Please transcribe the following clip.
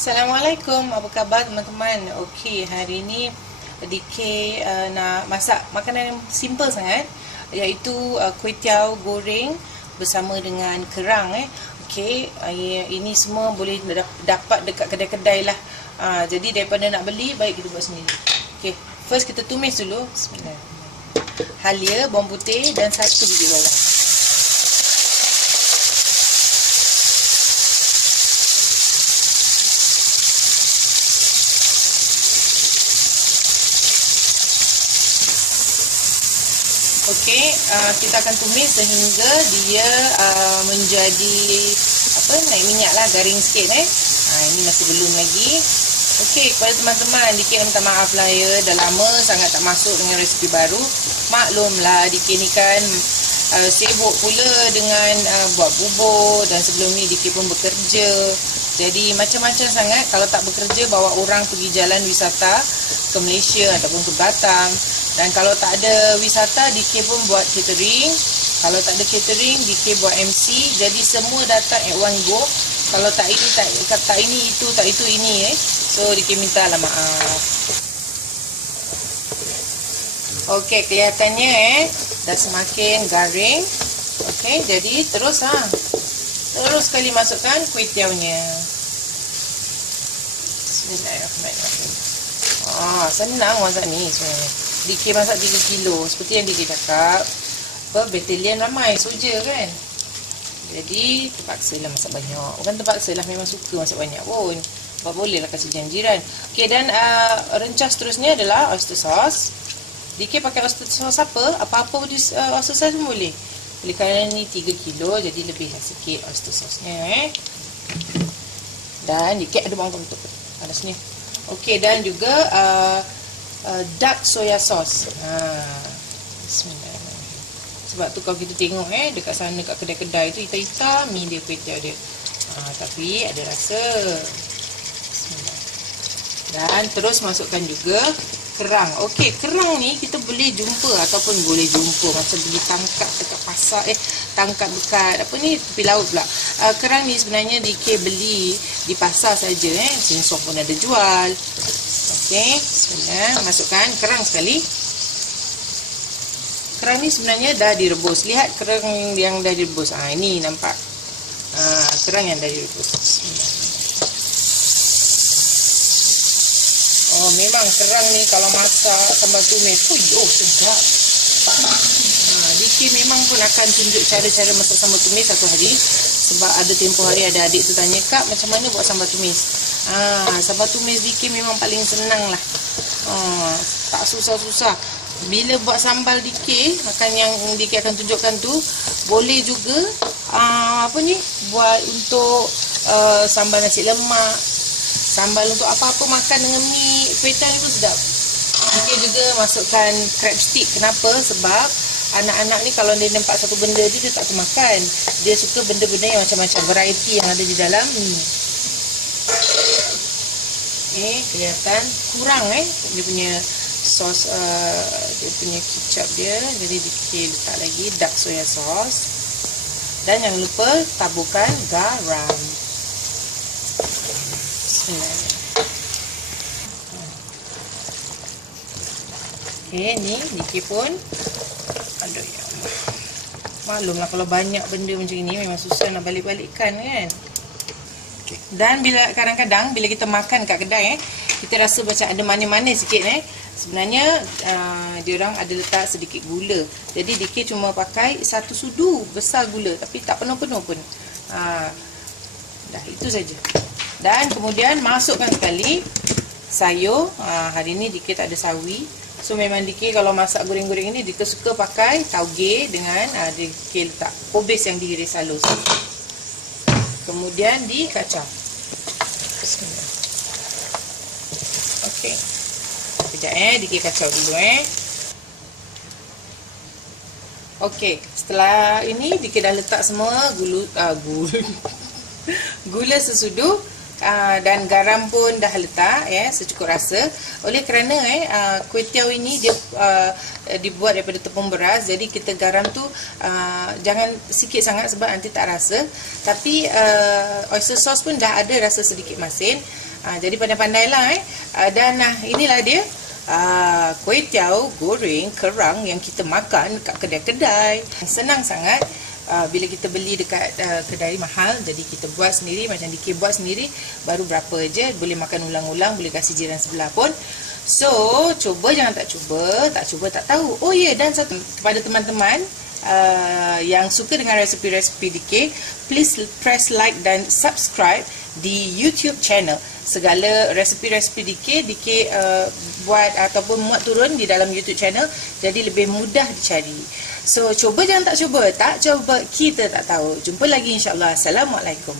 Assalamualaikum, apa khabar teman-teman? Okey, hari ni DK nak masak makanan yang simple sangat, iaitu kuih tiaw goreng bersama dengan kerang. Okey, ini semua boleh dapat dekat kedai-kedai lah. Jadi daripada nak beli, baik kita buat sendiri. Okey, first kita tumis dulu. Bismillah. Halia, bawang putih dan satu biji bawang. Okey, kita akan tumis sehingga dia menjadi naik minyak lah, garing sikit. Ini masih belum lagi. Okey, kepada teman-teman, DK minta maaf lah ya, dah lama sangat tak masuk dengan resipi baru. Maklumlah, DK ni kan sibuk pula dengan buat bubur, dan sebelum ni DK pun bekerja. Jadi macam-macam sangat. Kalau tak bekerja, bawa orang pergi jalan wisata ke Malaysia ataupun ke Batam. Dan kalau tak ada wisata, DK pun buat catering. Kalau tak ada catering, DK buat MC. Jadi semua datang at one go. Kalau tak ini, tak ini, itu, tak itu, ini. So DK minta lah maaf. Okey, kelihatannya dah semakin garing. Okey, jadi terus sekali masukkan kuih tiawnya. Bismillahirrahmanirrahim. Senang masak ni sebenarnya. DK masak 3 kilo. Seperti yang DK cakap, batalion ramai soja kan. Jadi terpaksa lah masak banyak. Bukan terpaksa lah, memang suka masak banyak pun. Sebab boleh lah kasih jiran. Okey, dan rencah seterusnya adalah oyster sauce. DK pakai oyster sauce apa-apa oyster sauce pun boleh. Oleh kerana ni 3 kilo, jadi lebih sikit oyster sauce-nya. Dan DK ada bawang untuk panasnya. Okey, dan juga dark soya sauce. Bismillahirrahmanirrahim. Sebab tu kalau kita tengok dekat sana, dekat kedai-kedai tu hitam-hitam ni dia kuih tiaw dia. Tapi ada rasa. Bismillah. Dan terus masukkan juga kerang. Okey, kerang ni kita boleh jumpa ataupun boleh jumpa macam beli tangkap dekat pasar, tangkap dekat tepi laut pula. Kerang ni sebenarnya DK beli di pasar saja. Cinsong pun ada jual. Okey, bismillah, masukkan kerang sekali. Kerang ni sebenarnya dah direbus. Lihat kerang yang dah direbus. Ini nampak. Kerang yang dah direbus. Bismillah. Memang kerang ni kalau masak sambal tumis, sedap. DK memang pun akan tunjuk cara-cara masak sambal tumis satu hari. Sebab ada tempoh hari ada adik tu tanya, "Kak, macam mana buat sambal tumis?" Sambal tumis DK memang paling senang lah. Tak susah-susah. Bila buat sambal DK, yang DK akan tunjukkan tu, boleh juga buat untuk sambal nasi lemak, sambal untuk apa-apa makan dengan mi, kuih tiaw itu sedap. DK juga masukkan crab stick. Kenapa? Sebab anak-anak ni kalau dia nampak satu benda dia tak termakan. Dia suka benda-benda yang macam-macam, variety yang ada di dalam ni. Kelihatan kurang dia punya sos, dia punya kicap dia. Jadi DK letak lagi dark soya sauce. Dan jangan lupa taburkan garam. Bismillahirrahmanirrahim. Ni DK pun aduh ya Allah. Maklumlah kalau banyak benda macam ni memang susah nak balik-balikkan kan. Dan kadang-kadang bila kita makan kat kedai kita rasa macam ada manis-manis sikit sebenarnya diorang ada letak sedikit gula. Jadi DK cuma pakai 1 sudu besar gula, tapi tak penuh-penuh pun. Dah itu saja. Dan kemudian masukkan sekali sayur. Hari ni DK tak ada sawi. So memang DK kalau masak goreng-goreng ini DK suka pakai tauge dengan DK letak kobis yang diiris halus. Kemudian dikacau. Bismillah. Okey. Sekejap DK kacau dulu Okey, setelah ini DK dah letak semua gula sesudu. Dan garam pun dah letak secukup rasa. Oleh kerana kuih tiaw ini dia dibuat daripada tepung beras, jadi kita garam tu jangan sikit sangat sebab nanti tak rasa. Tapi oyster sauce pun dah ada rasa sedikit masin. Jadi pandai-pandailah dan inilah dia kuih tiaw goreng kerang yang kita makan dekat kedai-kedai. Senang sangat. Bila kita beli dekat kedai mahal, jadi kita buat sendiri, macam DK buat sendiri, baru berapa je, boleh makan ulang-ulang, boleh kasih jiran sebelah pun. So, cuba jangan tak cuba tak tahu. Oh ya, dan satu kepada teman-teman yang suka dengan resepi-resepi DK, please press like dan subscribe di YouTube channel. Segala resepi-resepi DK buat ataupun muat turun di dalam YouTube channel, jadi lebih mudah dicari. So, cuba jangan tak cuba kita tak tahu. Jumpa lagi insya-Allah. Assalamualaikum.